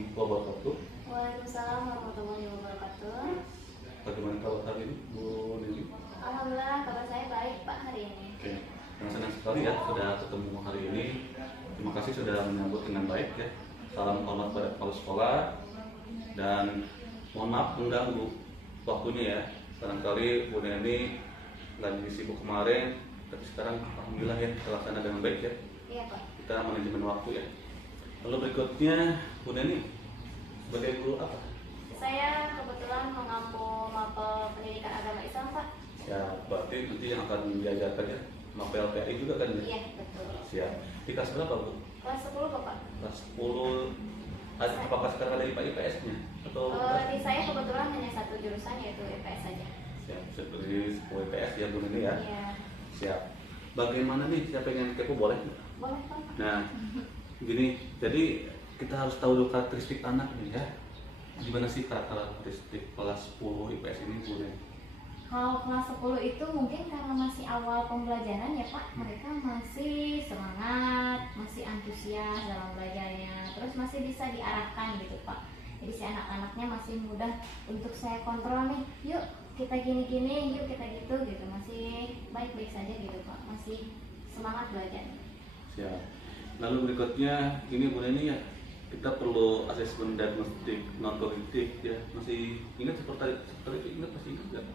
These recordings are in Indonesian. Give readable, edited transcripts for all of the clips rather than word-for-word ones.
warahmatullahi wabarakatuh. Waalaikumsalam warahmatullahi wabarakatuh. Bagaimana kabar hari ini, Bu Nini? Alhamdulillah kabar saya baik Pak hari ini. Oke, senang sekali ya sudah ketemu hari ini. Terima kasih sudah menyambut dengan baik ya. Salam hormat pada kepala sekolah dan mohon maaf mengganggu waktunya ya. Barangkali Bu Nini lagi sibuk kemarin, tapi sekarang alhamdulillah ya terlaksana dengan baik ya. Iya Pak. Kita manajemen waktu ya. Lalu berikutnya Bu Nini sebagai guru apa? Saya kebetulan mengampu mapel pendidikan agama Islam Pak. Ya, berarti nanti yang akan diajarkan ya mapel PAI juga kan ya? Iya betul. Siap. Di kelas berapa Bu? Kelas 10 Bapak. Kelas 10. Apakah sekarang ada IPA IPS-nya? Atau Di saya kebetulan hanya satu jurusan yaitu IPS saja. siap, seperti 10 IPS ya Bu Nini ya? Iya. Siap. Bagaimana nih, siapa yang kepo boleh? Boleh Pak. Nah, gini, jadi kita harus tahu dulu karakteristik anak nih ya. Gimana sih karakteristik kelas 10 IPS ini Bu Nini? Kalau kelas 10 itu mungkin karena masih awal pembelajaran ya Pak, mereka masih semangat, masih antusias dalam belajarnya, terus masih bisa diarahkan gitu Pak. Jadi si anak-anaknya masih mudah untuk saya kontrol nih, yuk kita gini-gini, yuk kita gitu, masih baik-baik saja gitu Pak, masih semangat belajar. Siap. Lalu berikutnya ini Bu Nini ya, kita perlu asesmen diagnostik non kognitif ya. Masih ingat seperti itu, ingat masih ingat nggak?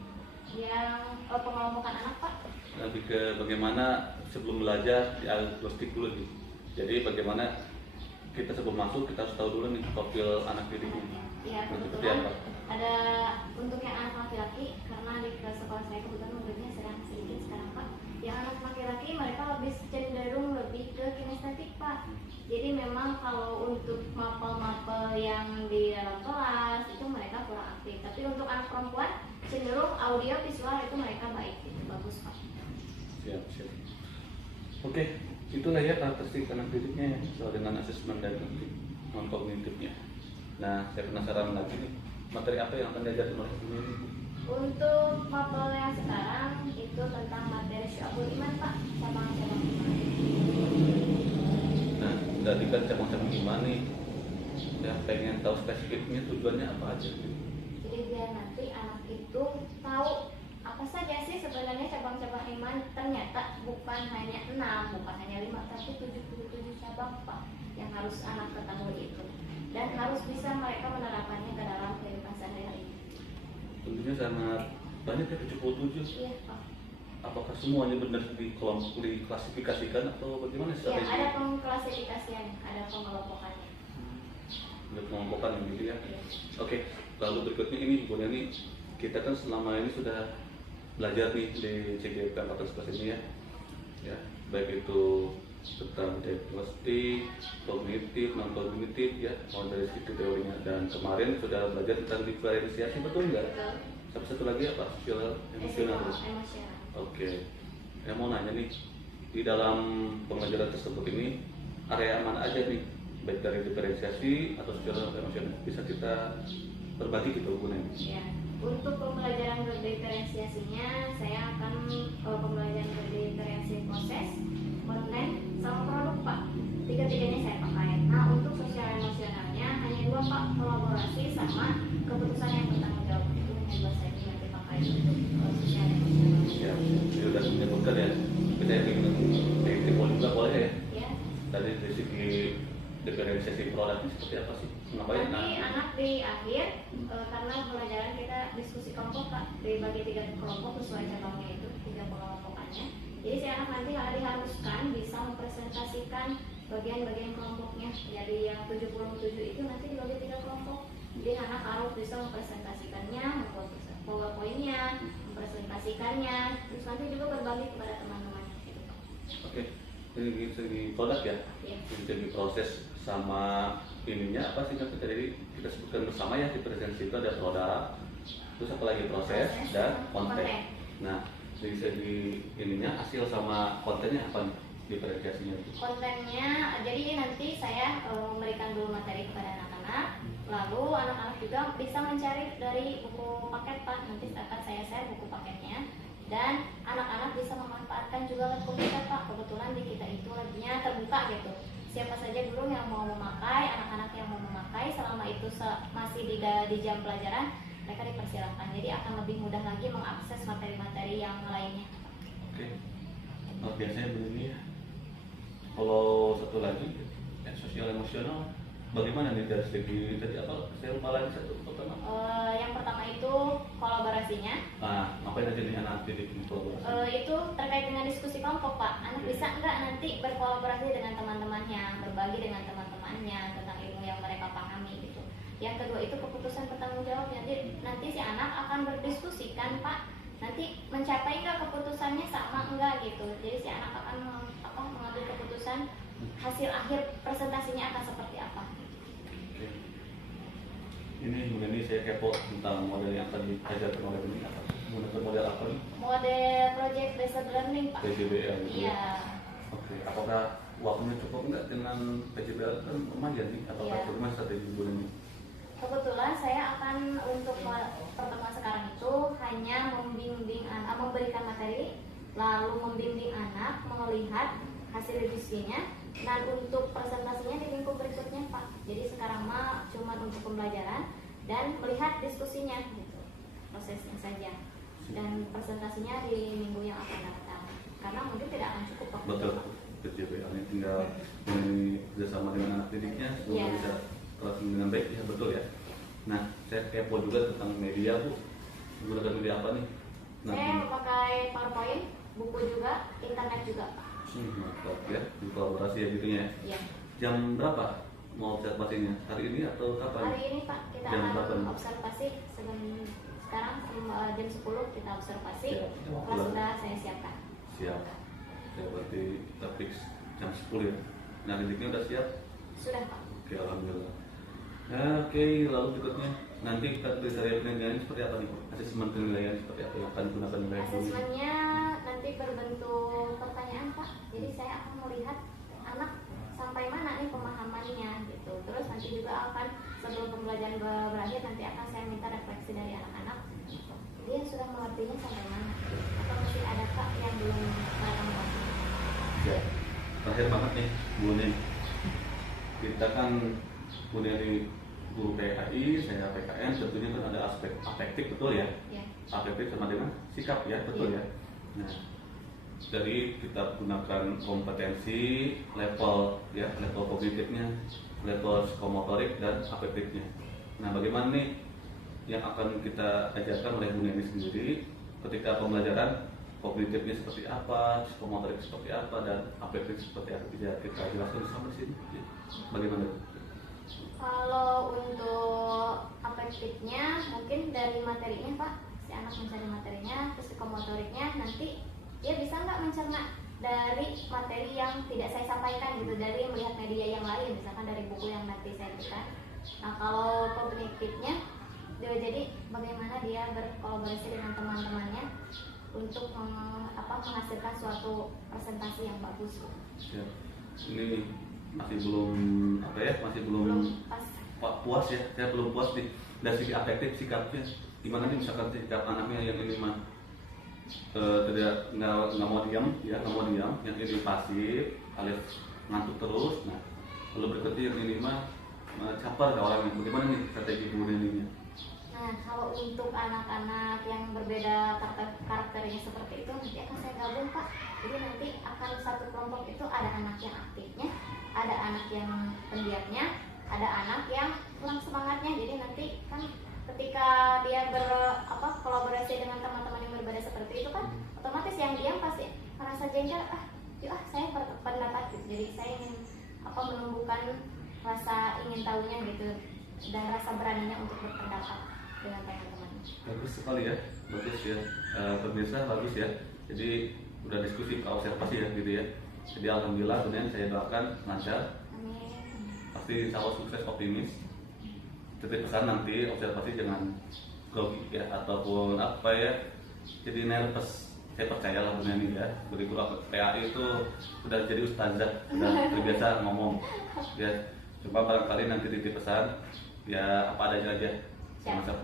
Yang pengelompokan anak Pak. Lebih ke bagaimana sebelum belajar diagnostik dulu nih. Jadi bagaimana kita sebelum masuk kita harus tahu dulu nih profil anak didiknya. Ya Seperti kebetulan apa? ada untuk yang anak laki-laki, karena di kelas sekolah saya kebetulan muridnya sedang sedikit sekarang Pak. Yang anak laki-laki mereka lebih cenderung lebih ke kinestetik Pak. Jadi memang kalau untuk mapel-mapel yang di dalam kelas itu mereka kurang aktif. Tapi untuk anak perempuan cenderung audio visual itu mereka baik, gitu. Bagus Pak. Siap, siap. Oke, itulah ya karakteristik anak didiknya ya, soal dengan asesmen diagnostik non kognitifnya. Nah, saya penasaran lagi nih, materi apa yang akan diajarkan oleh Bu Nini? Untuk mapel yang sekarang itu tentang materi Syu'abul Iman Pak, cabang-cabang iman. Nah, tadi kan cabang-cabang iman nih, ya pengen tahu spesifiknya tujuannya apa aja gitu. Jadi biar nanti anak itu tahu apa saja sih sebenarnya cabang-cabang iman. Ternyata bukan hanya 6, bukan hanya 5, tapi 77 cabang Pak yang harus anak ketahui itu. Dan harus bisa mereka menerapkannya ke dalam kehidupan sehari-hari. Tentunya sangat banyak ya, 77. Iya Pak. Apakah semuanya benar diklasifikasikan atau bagaimana Ya, strategi? ada pengklasifikasian, ada pengelompokannya. Ada pengelompokan yang gitu ya. Iya. Oke, lalu berikutnya ini Bu Nini, kita kan selama ini sudah belajar nih di CGP Angkatan 11 ini ya. Ya, baik itu tentang diagnostik, kognitif, non kognitif ya, mulai dari situ teorinya, dan kemarin sudah belajar tentang diferensiasi, betul nggak? Betul. Sampai satu lagi apa? Sosial emosional. Emosional. Oke, saya mau nanya nih, di dalam pengajaran tersebut ini area mana aja nih, baik dari diferensiasi atau sosial emosional, bisa kita berbagi gitu Bu Nini? Ya, untuk pembelajaran berdiferensiasinya saya akan pembelajaran berdiferensiasi proses, konten, sama produk Pak. Tiga-tiganya saya pakai. Nah, untuk sosial emosionalnya hanya 2 Pak, kolaborasi sama keputusan yang bertanggung jawab. Itu hanya 2 saya yang dipakai untuk sosial emosional. Ya, ini udah menyebutkan ya, kita ingin di juga boleh ya. Ya. Tadi dari segi diferensiasi produknya seperti apa sih? Ngapain? Nanti anak di akhir karena pembelajaran kita diskusi kelompok Pak, dibagi 3 kelompok sesuai cabangnya itu 3 kelompokannya. Jadi si anak nanti diharuskan bisa mempresentasikan bagian-bagian kelompoknya. Jadi yang 77 itu nanti dibagi 3 kelompok. Jadi anak harus bisa mempresentasikannya, membuat PowerPoint-nya, mempresentasikannya, terus nanti juga berbagi kepada teman-teman. Gitu, Pak. Oke, ini segi produk ya. Iya. Ini segi proses sama ininya apa sih nanti tadi kita sebutkan bersama ya, diferensiasi itu ada produk, terus apa lagi proses dan konten. Nah, dari segi ininya hasil sama kontennya apa nih diferensiasinya itu? Kontennya, jadi nanti saya memberikan dulu materi kepada anak-anak, lalu anak-anak juga bisa mencari dari buku paket Pak. Nanti akan saya share buku paketnya, dan anak-anak bisa memanfaatkan juga lab komputer Pak. Kebetulan di kita itu labnya terbuka gitu. Siapa saja guru yang mau memakai, anak-anak yang mau memakai selama itu masih di jam pelajaran, mereka dipersilakan. Jadi akan lebih mudah lagi mengakses materi-materi yang lainnya. Oke. Biasanya begini ya. Kalau satu lagi sosial emosional, bagaimana nih dari segi tadi apa? Saya lupa lagi satu pertama. Yang pertama itu kolaborasinya. Ngapain aja nih anak didik ini kolaborasi? Itu terkait dengan diskusi kelompok, Pak. Anak bisa nggak nanti berkolaborasi dengan teman-temannya, berbagi dengan teman-temannya tentang ilmu yang mereka pahami gitu. Yang kedua itu keputusan bertanggung jawab. Jadi nanti si anak akan berdiskusikan, Pak, nanti mencapai nggak keputusannya sama enggak gitu. Jadi si anak akan mengambil keputusan hasil akhir presentasinya akan seperti apa. Oke. Ini saya kepo tentang model yang akan diajarkan oleh ini apa? Menggunakan model apa nih? Model project based learning, Pak. PJBL gitu. Iya. Oke. Apakah waktunya cukup enggak dengan PJBL kan lumayan nih? Apakah Iya. cukup strategi bulan ini? Kebetulan saya akan untuk pertemuan sekarang itu hanya memberikan materi, lalu membimbing anak melihat hasil diskusinya, dan untuk presentasinya di minggu berikutnya, Pak. Jadi sekarang mah cuma untuk pembelajaran dan melihat diskusinya gitu, prosesnya saja, dan presentasinya di minggu yang akan datang, karena mungkin tidak akan cukup waktu. Betul. PJBL ini tinggal bekerjasama dengan anak didiknya semoga Iya. bisa terlaksana dengan baik ya, betul ya. Nah, saya kepo juga tentang media, Bu. Menggunakan media apa nih? Saya memakai PowerPoint, buku juga, internet juga, Pak. Mantap ya, di kolaborasi ya gitu ya. Iya. Jam berapa mau observasinya? Hari ini atau kapan? Hari ini, Pak, kita Jam berapa akan nih? observasi sekarang jam 10 kita observasi. Siap. Kelas sudah saya siapkan. Siap. Ya, berarti kita fix jam 10 ya. Nah, didiknya udah siap? Sudah, Pak. Oke, alhamdulillah. Nah, oke, lalu berikutnya nanti kriteria penilaian seperti apa nih? Asesmen penilaian seperti apa yang akan digunakan oleh guru? Asesmennya nanti berbentuk pertanyaan, Pak. Jadi saya akan melihat anak sampai mana nih pemahamannya gitu. Terus nanti juga akan sebelum pembelajaran berakhir nanti akan saya minta refleksi dari anak-anak. Dia sudah mengertinya sampai mana? Atau masih ada, Pak, yang belum mereka mengerti? Ya, terakhir banget nih, Bu Nen. Kita kan Bu Neni guru PKI, saya PKN, tentunya kan ada aspek afektif, betul ya? Ya. Afektif sama dengan sikap ya, betul ya? Nah, jadi kita gunakan kompetensi level ya, level kognitifnya, level psikomotorik dan afektifnya. Nah, bagaimana nih yang akan kita ajarkan oleh Bu Neni sendiri ketika pembelajaran kognitifnya seperti apa, psikomotorik seperti apa, dan afektif seperti apa? Bisa kita jelaskan sampai sini. Bagaimana? Kalau untuk afektifnya mungkin dari materinya, Pak, si anak mencari materinya, terus psikomotoriknya nanti dia bisa nggak mencerna dari materi yang tidak saya sampaikan gitu, dari melihat media yang lain, misalkan dari buku yang nanti saya berikan. Nah, kalau kognitifnya jadi bagaimana dia berkolaborasi dengan teman-temannya untuk menghasilkan suatu presentasi yang bagus. Ya, ini masih belum masih belum pas. puas ya, saya belum puas nih dari segi afektif sikapnya. Gimana nih misalkan sikap anaknya yang ini mah nggak mau diam ya, nggak mau diam, yang ini pasif alias ngantuk terus. Nah, lalu berikutnya yang ini mah caper ke orangnya. Bagaimana nih strategi kemudian? Nah, kalau untuk anak-anak yang berbeda karakternya seperti itu nanti akan saya gabung, Pak. Jadi nanti akan satu kelompok itu ada anak yang aktifnya, ada anak yang pendiamnya, ada anak yang kurang semangatnya. Jadi nanti kan ketika dia kolaborasi dengan teman-teman yang berbeda seperti itu kan, otomatis yang diam pasti merasa jengkel, saya berpendapat gitu. Jadi saya ingin menumbuhkan rasa ingin tahunya gitu dan rasa beraninya untuk berpendapat dengan teman-teman. Bagus sekali ya, bagus ya, pemirsa bagus ya. Jadi udah diskusi ke observasi ya gitu ya. Jadi alhamdulillah kemudian saya doakan lancar. Amin. Pasti insya Allah sukses, optimis. Titip pesan nanti observasi jangan grogi ya ataupun apa ya. Jadi nervous. Saya percaya lah benar ini ya. Bagi guru PAI itu sudah jadi ustazah, sudah terbiasa ngomong. Ya, coba barangkali nanti titip pesan ya apa adanya aja. Masa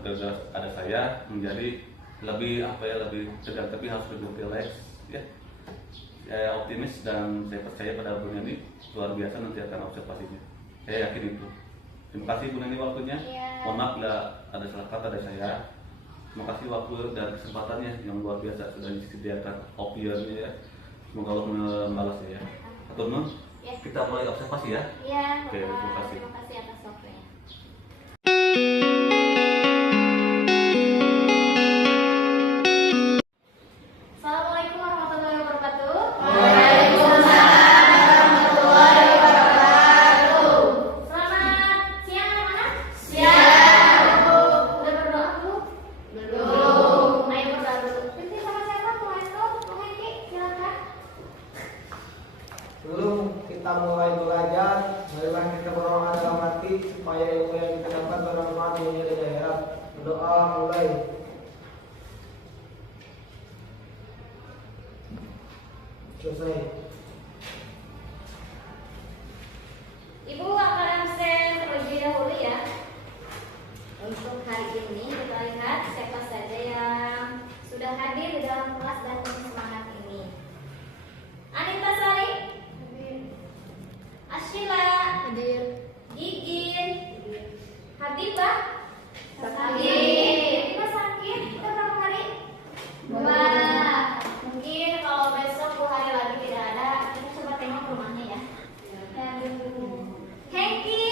ada saya menjadi lebih lebih tegang, tapi harus lebih relax ya. Saya optimis dan saya percaya pada Bu Neni luar biasa nanti akan observasinya. Saya yakin itu. Terima kasih Bu Neni waktunya. Iya. Mohon maaf bila ada salah kata dari saya. Terima kasih waktu dan kesempatannya yang luar biasa sudah disediakan opionnya ya. Semoga Allah membalasnya ya. Atau Ya. kita mulai observasi ya. Iya, Oke, Bapak. terima kasih. Terima kasih atas waktunya. Assalamualaikum warahmatullahi wabarakatuh. Selamat siang anak-anak. Udah berdoa belum? Ayo berdoa dulu. Pimpin sama siapa? Bu Hendro, Bu Hengki, silakan. Sebelum kita mulai belajar, marilah kita berdoa dalam hati supaya ilmu yang kita dapat bermanfaat dunia dan akhirat. Berdoa mulai. Selesai. Ibu akan absen terlebih dahulu ya. Untuk hari ini kita lihat siapa saja yang sudah hadir di dalam kelas dan semangat ini. Anita Sari, Ashila, Gigin, Habibah, Habibah sakit, udah berapa hari? 2. Mungkin kalau besok 2 hari lagi tidak ada, kita coba tengok rumahnya ya. Hengki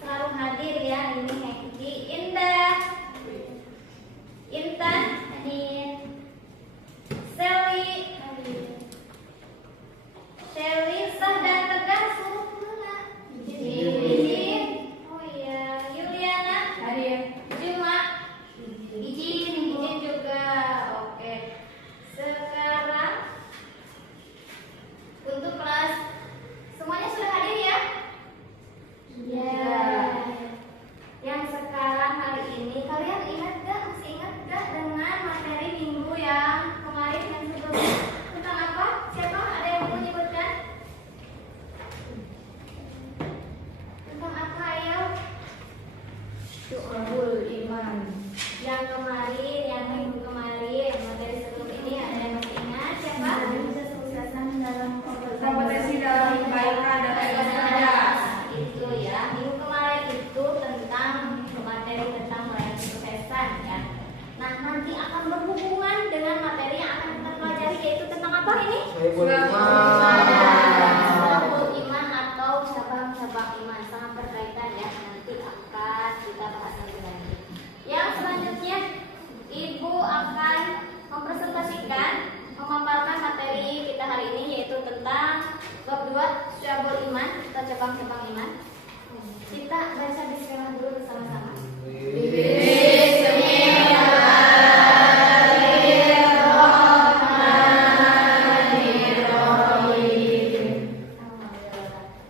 selalu hadir ya, ini Hengki. Indah, Intan, Shelly, sah dan tegar suruh pula. Izin. Oh iya, Yuliana, Juma, izin juga. Oke. Sekarang untuk kelas semuanya sudah hadir ya? Ya. Yang sekarang hari ini kalian masih ingat gak dengan materi minggu yang kemarin yang sebelumnya tentang apa? Siapa? Ada yang mau menyebutkan? Tentang apa ayo? Syu'abul iman. Yang kemarin, yang minggu kemarin materi sebelum ini ada yang masih ingat siapa? Kesuksesan dalam Kompetensi dalam kebaikan dan ibadah. Itu ya, minggu kemarin itu tentang materi tentang meraih kesuksesan ya. Nah, nanti akan berhubungan dengan materi yang akan kita pelajari, yaitu tentang apa ini? Sohibul Sohibul iman atau cabang-cabang iman, sangat berkaitan ya. Nanti akan kita bahas lebih lanjut. Yang selanjutnya, Ibu akan mempresentasikan, memaparkan materi kita hari ini, yaitu tentang bab 2 syu'abul iman atau cabang-cabang iman. Kita baca bismillah dulu bersama-sama.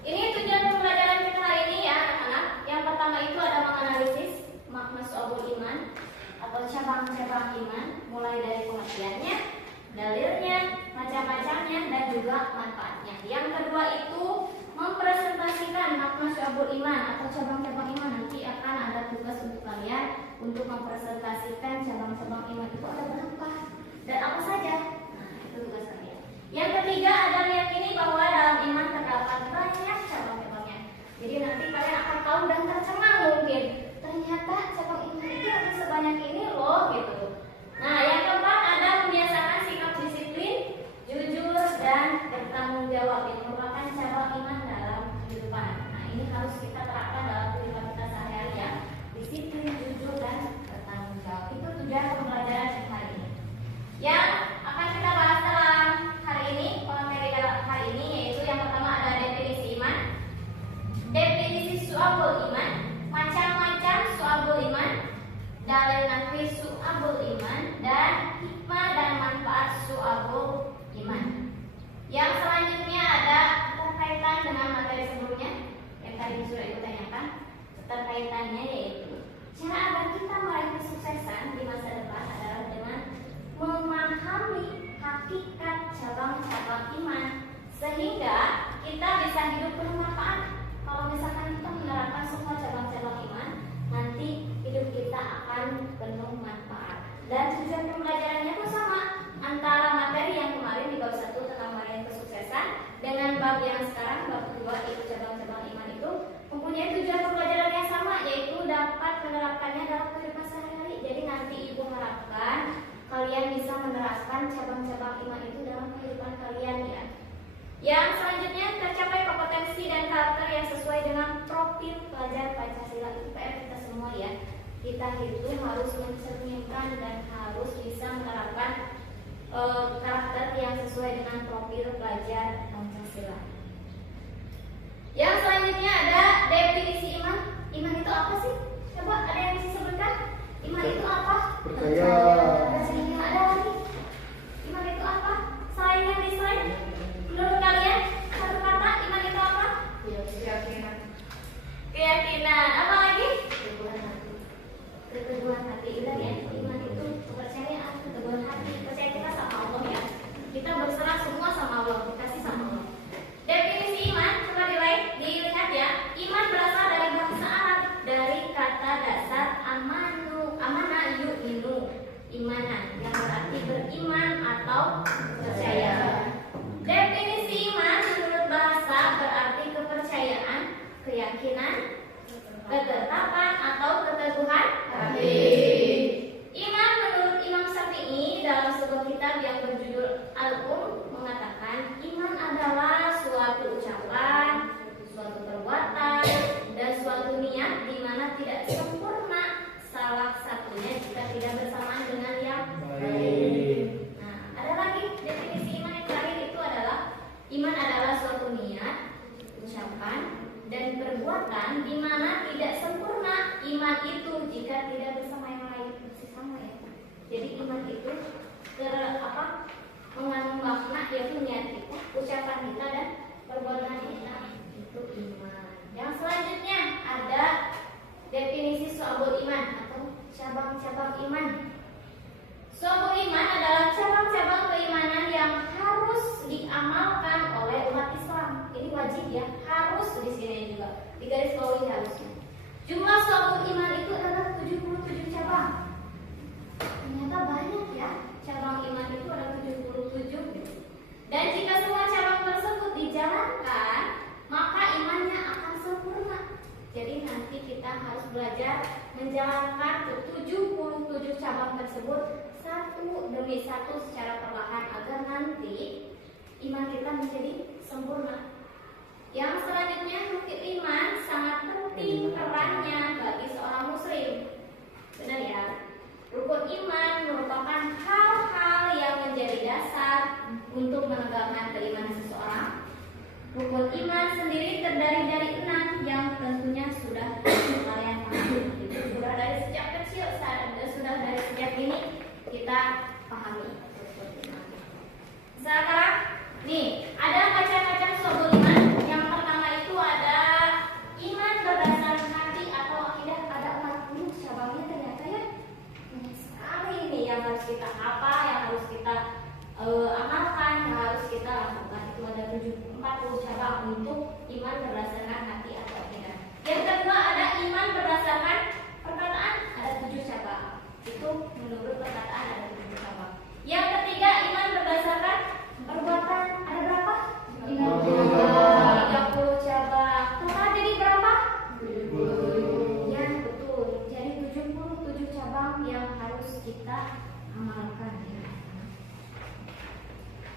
Ini tujuan pembelajaran kita hari ini ya anak-anak. Yang pertama itu ada menganalisis makna syu'abul iman atau cabang-cabang iman, mulai dari pengertiannya, dalilnya, macam-macamnya, dan juga manfaatnya. Yang kedua itu mempresentasikan makna syu'abul iman atau cabang-cabang iman. Nanti akan ada tugas untuk kalian untuk mempresentasikan cabang-cabang iman itu ada berapa dan apa saja. Nah, itu tugas kalian. Yang ketiga ada meyakini bahwa dalam iman terdapat banyak cabang-cabangnya. Jadi nanti kalian akan tahu dan tercengang mungkin ternyata cabang iman itu ada sebanyak ini loh gitu. Nah, yang keempat ada membiasakan sikap disiplin, jujur, dan bertanggung jawab. Ini merupakan cabang iman dalam kehidupan. Nah, ini harus kita terapkan dalam kehidupan kita sehari-hari ya. Disiplin, jujur, dan bertanggung jawab. Itu tujuan pembelajaran hari ini. Yang akan kita bahas dalam hari ini, materi dalam hari ini, yaitu yang pertama ada definisi iman, definisi syu'abul iman, Yang selanjutnya tercapai kompetensi dan karakter yang sesuai dengan profil pelajar Pancasila. Itu PR kita semua ya. Kita itu harus mencerminkan dan harus bisa menerapkan karakter yang sesuai dengan profil pelajar Pancasila. Yang selanjutnya ada definisi iman. Iman itu apa sih? Coba ada yang bisa sebutkan? Iman itu apa? Percaya. Ada lagi. Iman itu apa? Selain yang di slide. Menurut kalian satu kata iman itu apa? Keyakinan. Keyakinan. Apa lagi? Keteguhan hati. Udah ya. Iman itu kepercayaan, keteguhan hati. Percaya kita sama Allah ya. Kita berserah semua sama Allah. Dikasih sama Allah. Definisi iman coba dilihat ya. Iman berasal dari bahasa Arab dari kata dasar amana yu'minu, imanan yang berarti beriman atau percaya. Definisi iman menurut bahasa berarti kepercayaan, keyakinan, ketetapan atau keteguhan hati. Iman menurut Imam Syafi'i dalam sebuah kitab yang berjudul Al-Um mengatakan iman adalah suatu ucapan, suatu perbuatan, dan suatu niat di mana tidak sempurna salah satunya jika tidak bersamaan dengan yang lain. Nah, ada lagi definisi iman yang terakhir itu adalah iman adalah suatu niat, ucapan, dan perbuatan di mana tidak sempurna iman itu jika tidak bersama yang lain. Sama ya. Jadi iman itu mengandung makna yaitu niat kita, ucapan kita, dan perbuatan kita. Itu iman. Yang selanjutnya ada definisi syu'abul iman atau cabang-cabang iman. Syu'abul iman adalah cabang-cabang keimanan yang harus diamalkan oleh umat Islam. Ini wajib ya, harus di sini juga digarisbawahi harusnya. Jumlah syu'abul iman itu adalah 77 cabang. Ternyata banyak ya, cabang iman itu ada 77. Dan jika semua cabang tersebut dijalankan, maka imannya akan sempurna. Jadi nanti kita harus belajar menjalankan ke 77 cabang tersebut satu demi satu secara perlahan agar nanti iman kita menjadi sempurna. Yang selanjutnya rukun iman sangat penting perannya bagi seorang muslim. Benar ya? Rukun iman merupakan hal-hal yang menjadi dasar untuk menegakkan keimanan seseorang. Rukun iman sendiri terdiri dari 6 yang tentunya sudah kalian pahami. Itu sudah dari sejak kecil dan sudah dari sejak ini kita pahami rukun iman. Sekarang nih ada macam-macam syu'abul iman. Yang pertama itu ada iman berdasarkan hati atau akidah. Ada 40 cabangnya ternyata ya. Banyak sekali ini yang harus kita yang harus kita amalkan, yang harus kita lakukan. Itu ada 40 cabang untuk iman berdasarkan hati atau akidah. Yang kedua ada iman berdasarkan perkataan, ada 7 cabang. Itu menurut perkataan ada 7 cabang. Yang ketiga iman berdasarkan perbuatan, ada berapa? 30 cabang. Total jadi berapa? 70. Ya betul. Jadi 77 cabang yang harus kita amalkan.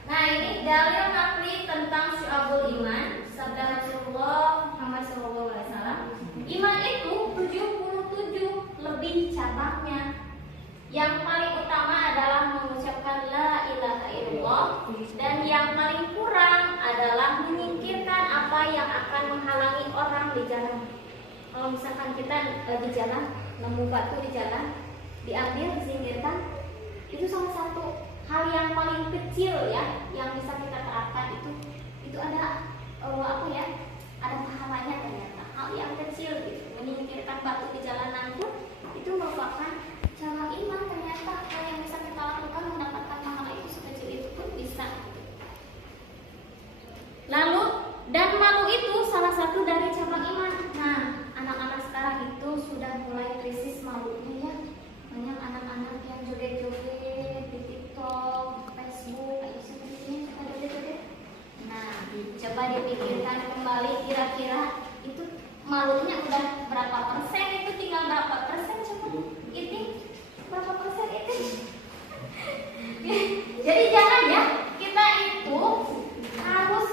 Nah ini dalil nakli tentang syu'abul iman. Sabda Rasulullah Muhammad SAW. Iman itu 77 lebih cabangnya. Yang paling utama adalah mengucapkan la ilaha illallah, dan yang paling kurang adalah menyingkirkan apa yang akan menghalangi orang di jalan. Kalau misalkan kita di jalan nemu batu di jalan, diambil, disingkirkan, itu salah satu hal yang paling kecil ya yang bisa kita terapkan. Itu ada ada pahalanya ternyata. Hal yang kecil gitu, menyingkirkan batu di jalanan pun itu merupakan cabang iman. Ternyata hal yang bisa kita lakukan mendapatkan pahala itu sekecil itu pun bisa. Lalu dan malu itu salah satu dari cabang iman. Nah, anak-anak sekarang itu sudah mulai krisis malunya ya. Banyak anak-anak yang joget-joget di TikTok, Facebook, kayak seperti suka joget-joget. Nah, coba dipikirkan kembali kira-kira itu malunya udah berapa persen, itu tinggal berapa persen, coba itu berapa persen itu. Jadi jangan ya, kita itu harus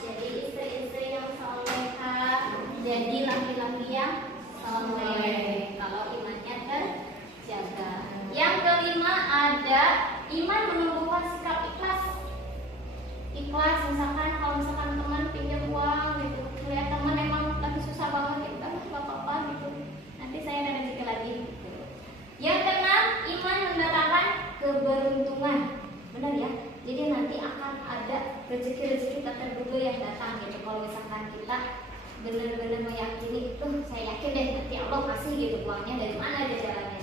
jadi istri-istri yang salehah, jadi laki-laki yang saleh. Kalau imannya terjaga. Yang kelima ada iman menumbuhkan sikap ikhlas. Ikhlas, misalkan kalau misalkan teman pinjam uang gitu, lihat teman emang lagi susah banget, gitu, nggak apa-apa gitu. Nanti saya ada rezeki lagi. Gitu. Yang keenam, iman mendatangkan keberuntungan. Benar ya? Jadi nanti akan ada rezeki-rezeki tak terduga yang datang gitu. Kalau misalkan kita benar-benar meyakini itu, saya yakin deh nanti Allah kasih gitu, uangnya dari mana aja jalannya.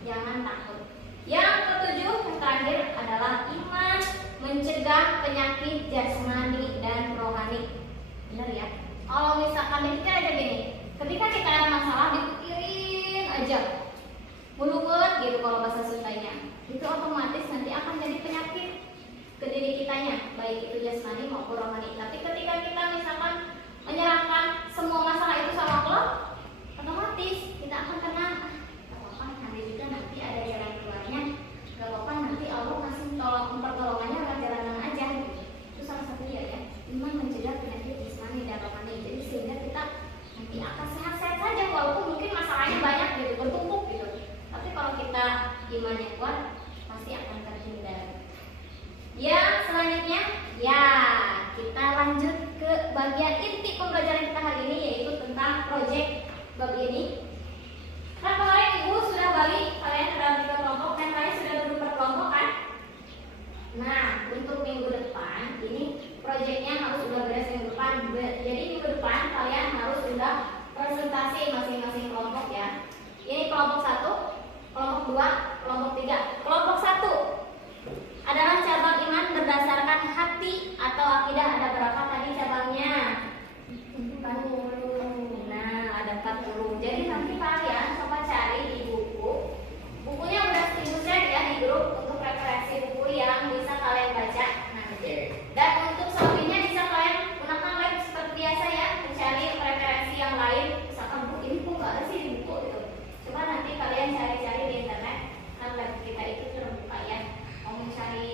Jangan takut. Yang ketujuh, yang terakhir adalah iman mencegah penyakit jasmani dan rohani. Benar ya? Kalau misalkan kita aja gini, ketika kita ada masalah dipikirin aja, mulunget gitu kalau bahasa Sundanya, itu otomatis nanti akan jadi penyakit ke diri kitanya, baik itu jasmani maupun rohani. Tapi ketika kita misalkan menyerahkan semua masalah itu sama Allah, otomatis kita akan tenang. Nanti juga nanti ada jalan keluarnya, gak apa-apa, nanti Allah kasih pertolongannya lewat jalan aja gitu. Itu salah satu ya, iman mencegah penyakit jasmani dan rohani. Jadi sehingga kita nanti akan sehat-sehat saja, walaupun mungkin masalahnya banyak gitu, bertumpuk gitu. Tapi kalau kita imannya kuat, pasti akan terhindar. Yang selanjutnya, ya kita lanjut ke bagian inti pembelajaran kita hari ini, yaitu tentang proyek bab ini. Kan kemarin ibu sudah bagi kalian dalam 3 kelompok dan kalian sudah duduk per kelompok kan? Nah, untuk minggu depan ini proyeknya harus sudah beres minggu depan. Jadi minggu depan kalian harus sudah presentasi masing-masing kelompok ya. Ini kelompok 1, kelompok 2, kelompok 3. Kelompok 1 adalah cabang iman berdasarkan hati atau akidah. Ada berapa tadi cabangnya? 40. Nah, ada 40. Jadi nanti kalian coba cari di buku. Bukunya udah ibu share ya di grup untuk referensi buku yang bisa kalian baca nanti. Dan untuk selebihnya bisa kalian gunakan web seperti biasa ya, mencari referensi yang lain. Misalkan buku ini kok nggak ada sih di buku gitu. Coba nanti kalian cari-cari di internet. Kan web kita itu terbuka ya. Mau mencari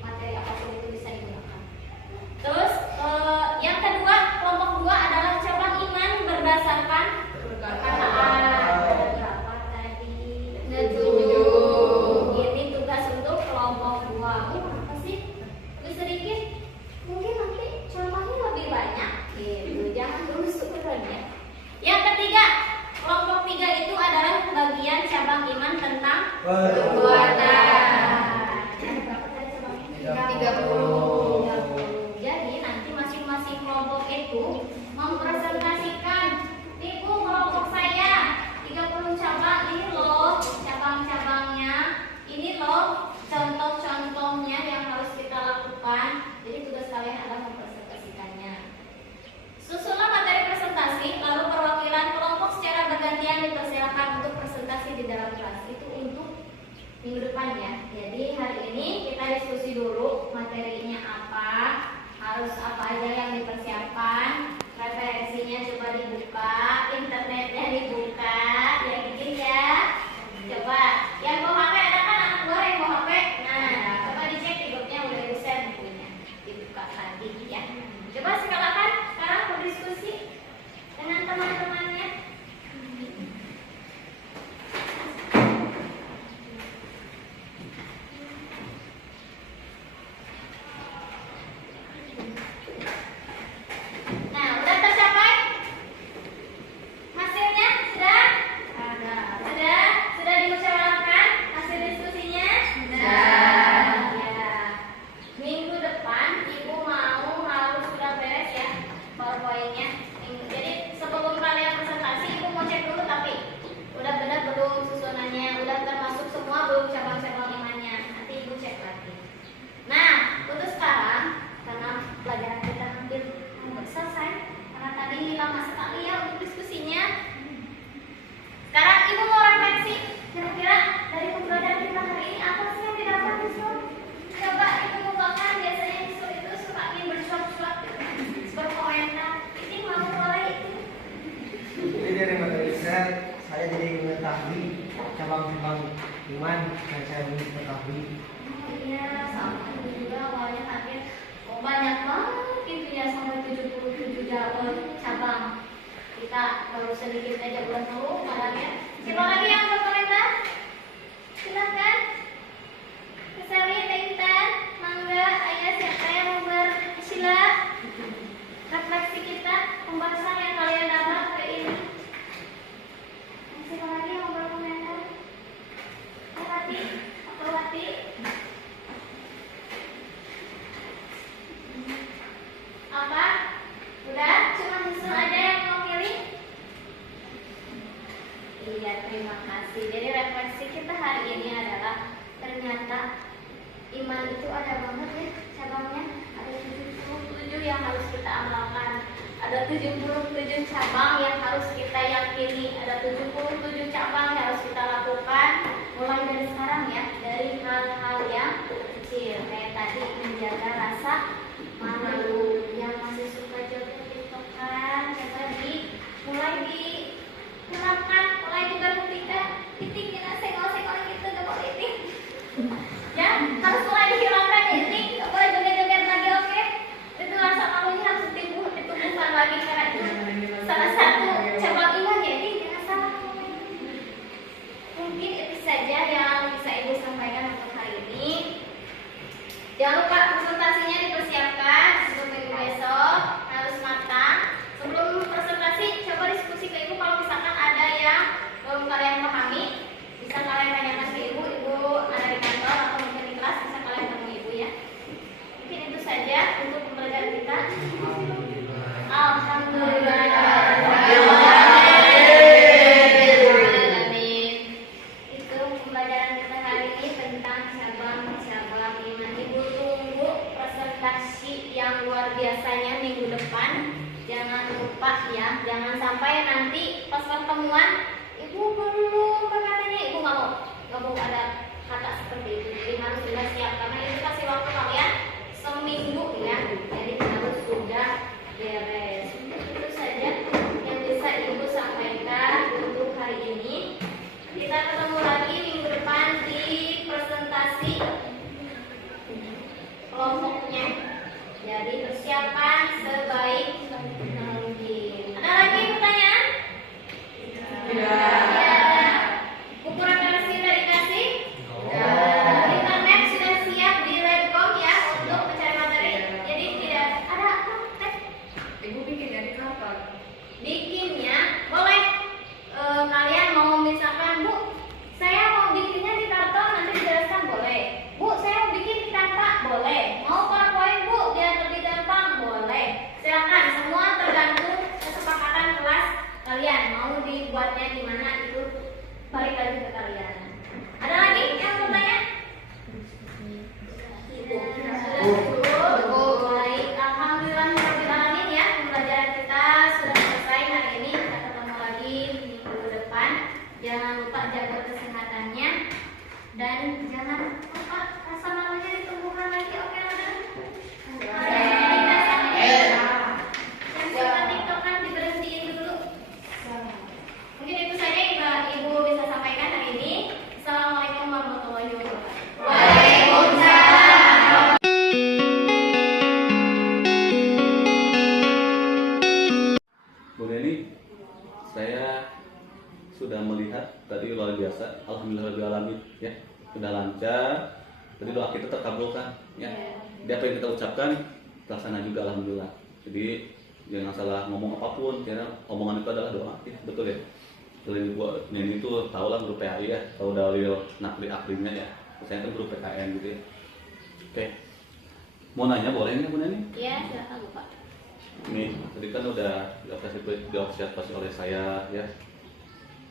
materi apapun itu bisa digunakan. Terus yang kedua, kelompok 2 adalah cabang iman berdasarkan perkataan. Ada berapa tadi? Ada 7. Ini tugas untuk kelompok 2. Apa sih? Lebih sedikit? Mungkin nanti contohnya lebih banyak. Gitu. Jangan terus ukuran ya. Yang ketiga, kelompok 3 itu adalah bagian cabang iman tentang perbuatan. Ada berapa tadi cabangnya? 30. Jadi nanti masing-masing kelompok itu mempresentasikan, nih Bu, kelompok saya 30 cabang, ini loh cabang-cabangnya, ini loh contoh-contohnya yang harus kita lakukan. Jadi tugas kalian adalah mempresentasikannya. Susunan materi presentasi, lalu perwakilan kelompok secara bergantian dipersilakan untuk presentasi di dalam kelas. Itu untuk minggu depan ya. Jadi hari ini kita diskusi dulu materinya apa, harus apa aja yang dipersiapkan, referensinya coba dibuka, internetnya dibuka, ya bikin ya. Coba yang bawa HP, ada kan anak luar yang bawa HP? Nah, coba dicek di grupnya udah di-share bukunya, dibuka tadi ya. Coba silakan sekarang berdiskusi dengan teman-temannya. Nah, udah tercapai? Hasilnya sudah? Ada. Sudah dimusyawarahkan hasil diskusinya? Sudah. Ya. Minggu depan ibu mau harus sudah beres ya PowerPoint-nya. Jadi sebelum kalian presentasi ibu mau cek dulu tapi udah benar belum susunannya, udah termasuk semua belum cabang-cabang imannya. Nanti ibu cek lagi. Nah, untuk sekarang karena pelajaran kita hampir selesai, karena tadi lama sekali ya untuk diskusinya. Sekarang ibu mau refleksi, kira-kira dari pembelajaran kita hari ini apa sih yang didapat Bisul? Coba ibu bukakan, biasanya Bisul itu suka ingin bersuap-suap, berkomentar. Ini mau mulai itu. Jadi dari materi saya jadi mengetahui cabang-cabang iman yang saya belum ketahui. Oh iya, sama ibu juga awalnya kaget. Oh banyak banget 77 cabang. Kita baru sedikit aja bulan lalu kemarin. Siapa lagi yang berkomentar? Silakan. Kesari, Intan, Mangga, Ayah, siapa yang mau bersila? Refleksi kita, pembahasan yang kalian dapat hari ini. Siapa lagi yang mau berkomentar? Wati. Apa? Udah? Cuma Husnul aja yang mau pilih? Iya, terima kasih. Jadi refleksi kita hari ini adalah ternyata iman itu ada banget ya cabangnya. Ada 77 yang harus kita amalkan. Ada 77 cabang yang harus kita yakini. Ada 77 cabang yang harus kita lakukan. Mulai dari sekarang ya, dari hal-hal yang kecil. Kayak tadi menjaga rasa malu. Yang masih suka joget tiktokan, yang tadi mulai diterapkan, mulai diperhatikan. Titik kita senggol-senggol gitu, gak boleh titik. Ya, harus mulai dihilangkan titik, gak boleh joget-joget lagi, oke? Itu rasa malunya harus ditumbuhkan lagi karena itu salah satu cabang iman ya, ini jangan salah. Mungkin itu saja yang bisa Ibu sampaikan untuk hari ini. Jangan lupa presentasinya dipersiapkan untuk minggu besok, harus matang. Sebelum presentasi, coba diskusi ke Ibu kalau misalkan ada yang belum kalian pahami, bisa kalian tanyakan ke Ibu. Ibu ada di kantor atau mungkin di kelas, bisa kalian temui Ibu ya. Mungkin itu saja untuk pembelajaran kita. Alhamdulillah. Itu pembelajaran kita hari ini tentang cabang-cabang iman. Ibu tunggu presentasi yang luar biasanya minggu depan. Jangan lupa ya, jangan sampai nanti pas pertemuan Ibu belum katanya Ibu nggak mau ada kata seperti itu. Jadi harus sudah siap karena ini kasih waktu kalian seminggu ya. Jadi harus sudah beres. Itu saja yang bisa Ibu sampaikan untuk hari ini. Kita ketemu lagi minggu depan di presentasi kelompoknya. Jadi persiapan sebaik mungkin. Ada lagi pertanyaan? Ya. Buku referensi sudah dikasih? Internet sudah siap di Labcom ya untuk mencari materi. Jadi tidak ada apa? Ibu bikin dari kapan? Bikinnya boleh kalian mau misalkan Bu, saya mau bikinnya di karton nanti dijelaskan boleh. Bu, saya mau bikin di kata boleh. Mau PowerPoint Bu biar lebih gampang boleh. Silakan, semua tergantung kesepakatan kelas kalian mau dibuatnya di mana itu balik lagi ke kalian. Ada lagi yang mau tanya? Baik, alhamdulillahirobbilalamin ya, pembelajaran kita sudah selesai hari ini. Kita ketemu lagi minggu depan. Jangan lupa jaga kesehatannya dan jangan lupa rasa malunya ditumbuhkan lagi. Oke, Lana? Yang suka tiktokan diberhentiin dulu. Mungkin itu saja Ibu bisa sampaikan hari ini. Assalamualaikum warahmatullahi wabarakatuh. Waalaikumsalam. Bu Neni, saya sudah melihat tadi luar biasa. Alhamdulillahirobbilalamin ya, sudah lancar. Jadi doa kita terkabulkan ya. Jadi apa yang kita ucapkan terlaksana juga alhamdulillah. Jadi jangan salah ngomong apapun karena omongan itu adalah doa ya, betul ya. Selain Bu Neni itu tahu lah guru PAI ya, tahu dalil nakli aklinya ya. Saya kan guru PKN gitu ya. Oke, mau nanya boleh nggak Bu Neni? Iya, silakan Bapak. Ini tadi kan udah diobservasi oleh saya ya,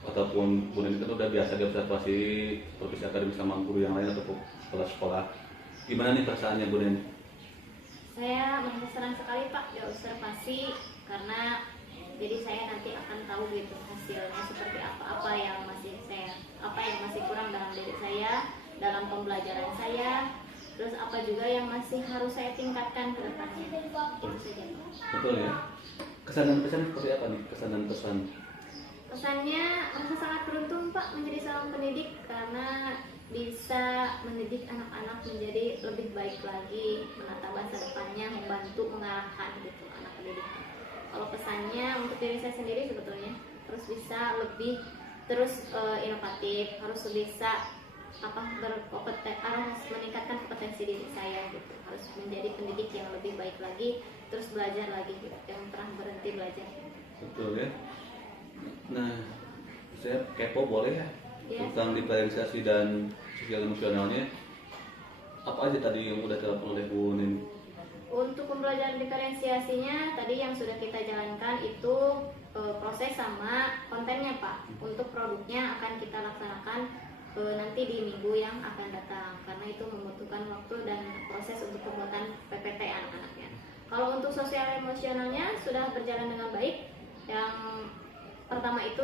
ataupun Bu Neni kan udah biasa diobservasi profesi akademik sama guru yang lain atau sekolah-sekolah. Gimana nih perasaannya Bu Neni? Saya merasa senang sekali Pak diobservasi karena jadi saya nanti akan tahu gitu hasilnya seperti apa yang masih kurang dalam diri saya, dalam pembelajaran saya, terus apa juga yang masih harus saya tingkatkan ke depannya. Betul ya. Kesan dan pesan seperti apa nih? Kesan dan pesan. Pesannya merasa sangat beruntung Pak menjadi seorang pendidik karena bisa mendidik anak-anak menjadi lebih baik lagi, menata masa depannya, membantu mengarahkan gitu anak pendidikan. Kalau pesannya untuk diri saya sendiri sebetulnya harus bisa lebih inovatif, harus bisa harus meningkatkan kompetensi diri saya gitu, harus menjadi pendidik yang lebih baik lagi, terus belajar lagi gitu, jangan pernah berhenti belajar. Betul ya. Nah, saya kepo boleh ya? Iya. Tentang diferensiasi dan sosial emosionalnya, apa aja tadi yang udah dilakukan oleh Bu Neni? Untuk pembelajaran diferensiasinya tadi yang sudah kita jalankan itu proses sama kontennya Pak. Untuk produknya akan kita laksanakan nanti di minggu yang akan datang, karena itu membutuhkan waktu dan proses untuk pembuatan PPT anak-anaknya. Kalau untuk sosial emosionalnya sudah berjalan dengan baik. Yang pertama itu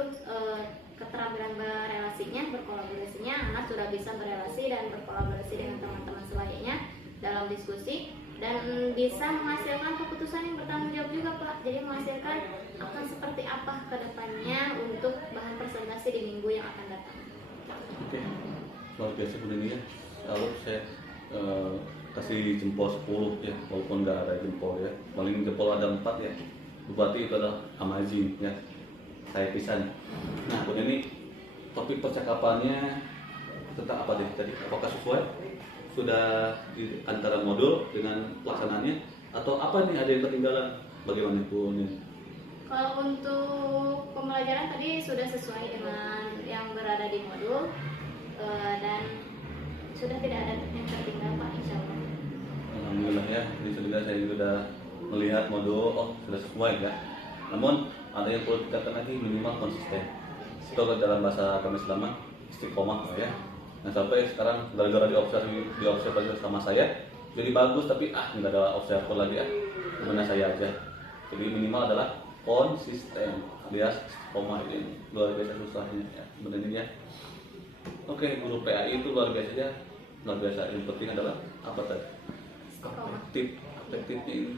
keterampilan berelasinya, berkolaborasinya, anak sudah bisa berelasi dan berkolaborasi dengan teman-teman selayaknya dalam diskusi dan bisa menghasilkan keputusan yang bertanggung jawab juga Pak. Jadi menghasilkan akan seperti apa ke depannya untuk bahan presentasi di minggu yang akan datang. Oke, luar biasa Bu Neni ya. Lalu saya kasih jempol 10 ya, walaupun nggak ada jempol ya. Paling jempol ada 4 ya. Berarti itu adalah amazing ya. Saya pisan. Nah, Bu Neni, topik percakapannya tentang apa deh tadi? Apakah sesuai? Sudah di antara modul dengan pelaksanaannya atau apa nih, ada yang ketinggalan? Bagaimana Bu Neni? Kalau untuk pembelajaran tadi sudah sesuai dengan yang berada di modul dan sudah tidak ada yang tertinggal Pak, insya Allah. Alhamdulillah ya, ini sudah saya sudah melihat modul, sudah sesuai ya. Namun ada yang perlu dikatakan lagi, minimal konsisten. Itu dalam bahasa kami selama istiqomah ya. Nah sampai sekarang gara-gara diobservasi sama saya jadi bagus, tapi nggak ada observer lagi ya, gimana saya aja. Jadi minimal adalah konsisten alias istiqomah, ini luar biasa susahnya ya sebenarnya ya. Oke, guru PAI itu luar biasa ya, luar biasa. Yang penting adalah apa tadi? Istiqomah. Efektifnya ini.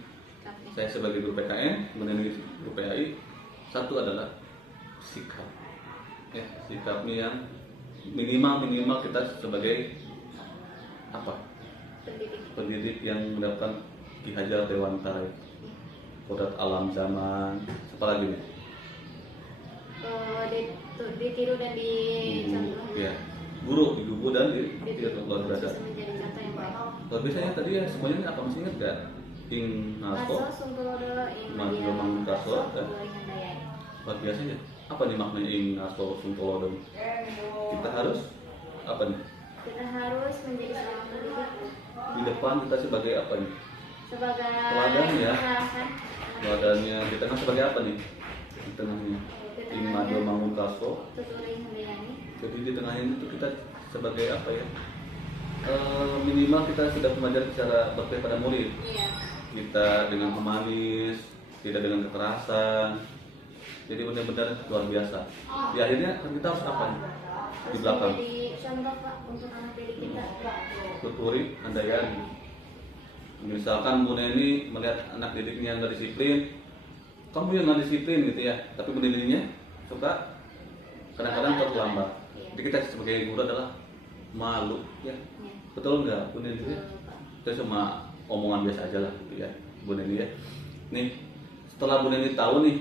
Saya sebagai guru PKN, mengenai guru PAI, satu adalah sikap. Ya, sikapnya yang minimal kita sebagai apa? Pendidik yang mendapatkan Ki Hajar Dewantara, Kodrat Alam Zaman, apa lagi nih? Ditiru dan dicontoh. Ya, guru digugu dan ditiru, luar biasa. Menjadi contoh yang baik. Luar biasanya tadi ya semuanya ini apa, masih ingat gak? Ing Naso, Sungkulodo, Madio Mangkaso, dan Handayani. luar biasa ya. Apa nih maknanya Ing Naso Sungkulodo? Kita harus apa nih? Kita harus menjadi seorang pendidik Di depan kita sebagai apa nih? sebagai Teladan ya. mengarahkan Badannya di tengah sebagai apa nih? Di tengahnya Ing Madio Mangkaso. Tuturi Handayani. Jadi di tengahnya itu kita sebagai apa ya? Minimal kita sudah mengajar secara berbeda pada murid. Iya. Kita dengan pemanis, tidak dengan kekerasan. Jadi benar-benar luar biasa. Di akhirnya kan kita harus apa nih? Di belakang. Jadi contoh Pak untuk anak didik kita. Tuturi Handayani. Misalkan Bu Neni melihat anak didiknya yang nggak disiplin, kamu yang nggak disiplin gitu ya, tapi Bu Neninya suka kadang-kadang terlambat. Jadi kita sebagai guru adalah malu ya. Iya. Betul nggak Bu Neni? Betul, Pak. Itu cuma omongan biasa aja lah gitu ya Bu Neni ya. Nih setelah Bu Neni tahu nih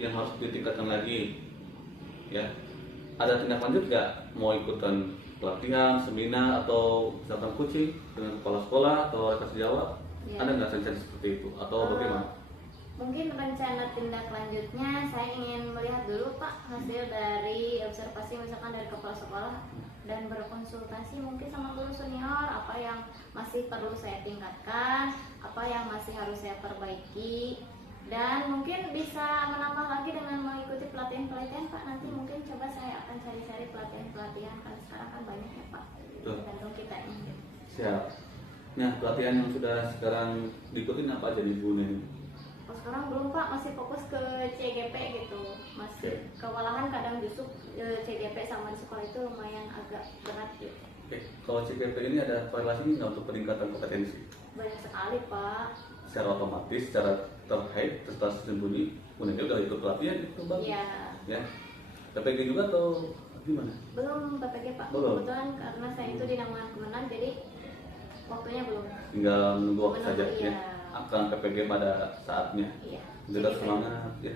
yang harus ditingkatkan lagi ya, ada tindak lanjut nggak? Mau ikutan pelatihan, seminar, atau misalkan coaching dengan kepala sekolah atau rekan sejawat? Ya. Ada nggak rencana seperti itu atau bagaimana? Mungkin rencana tindak lanjutnya saya ingin melihat dulu Pak hasil dari observasi misalkan dari kepala sekolah dan berkonsultasi mungkin sama guru senior apa yang masih perlu saya tingkatkan, apa yang masih harus saya perbaiki, dan mungkin bisa menambah lagi dengan mengikuti pelatihan-pelatihan Pak. Nanti mungkin coba saya akan cari-cari pelatihan-pelatihan karena sekarang kan banyak ya Pak, tergantung kita ini. Siap. Nah pelatihan yang sudah sekarang diikutin apa aja nih Bu Neni? Oh, sekarang belum Pak, masih fokus ke CGP gitu, masih kewalahan kadang justru CGP sama di sekolah itu lumayan agak berat gitu. Oke, kalau CGP ini ada korelasinya nggak untuk peningkatan kompetensi? Banyak sekali Pak. Secara otomatis, secara terkait, tersembunyi, Bu Neni udah ikut pelatihan itu bagus. Iya. Ya, TPG juga atau gimana? Belum PPG Pak. Belum. Kebetulan karena saya itu di naungan Kemenang, jadi waktunya belum. Tinggal menunggu waktu Menunggu, saja iya. ya. Akan PPG pada saatnya. Iya. Kita CGP. semangat ya.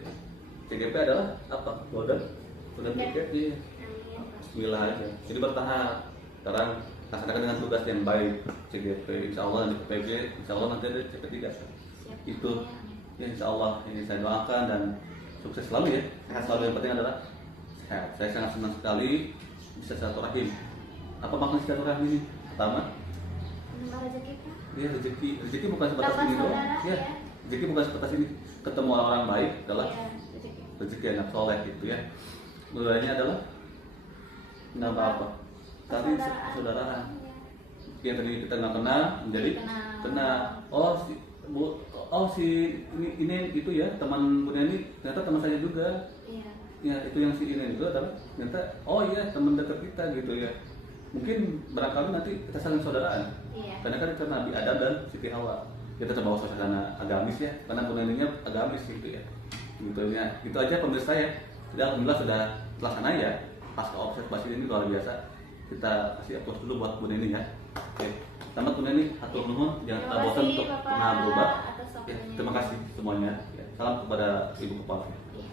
CGP adalah apa? Golden tiket ya. Amin. Bismillah aja. Jadi bertahap. Sekarang laksanakan dengan tugas yang baik. CGP insya Allah nanti PPG, insya Allah nanti ada CP3. Siap. Itu ya insya Allah ini saya doakan dan sukses selalu ya. Sehat selalu, yang penting adalah sehat. Saya sangat senang sekali bisa silaturahim. Apa makna silaturahim ini? Pertama, Menambah rezeki Pak. ya rezeki bukan sebatas Tambah ini doang. saudara, Ya, ya. rezeki bukan sebatas ini. Ketemu orang baik adalah Iya, rezeki. rezeki anak soleh gitu ya. Keduanya adalah menambah apa? Tadi persaudaraan. Yang tadi kita nggak kenal menjadi kenal. Oh si ini itu ya teman punya ini ternyata teman saya juga. Iya. Ya itu yang si ini itu adalah ternyata oh iya teman dekat kita gitu ya. Mungkin barangkali nanti kita saling saudaraan. Iya. Karena kan itu Nabi Adam dan Siti Hawa. Kita terbawa suasana agamis ya, karena bunaninya agamis gitu ya. Gitu ya. Itu aja pemirsa ya. Jadi alhamdulillah sudah terlaksana ya. Pasca observasi ini luar biasa. Kita kasih aplaus dulu buat Bu Neni ya. Oke. Selamat Bu Neni, hatur nuhun, jangan Terima bosan kasih, untuk Bapak, pernah berubah. atas Ya, waktunya. terima kasih semuanya. Ya, salam kepada Ibu Kepala. Iya.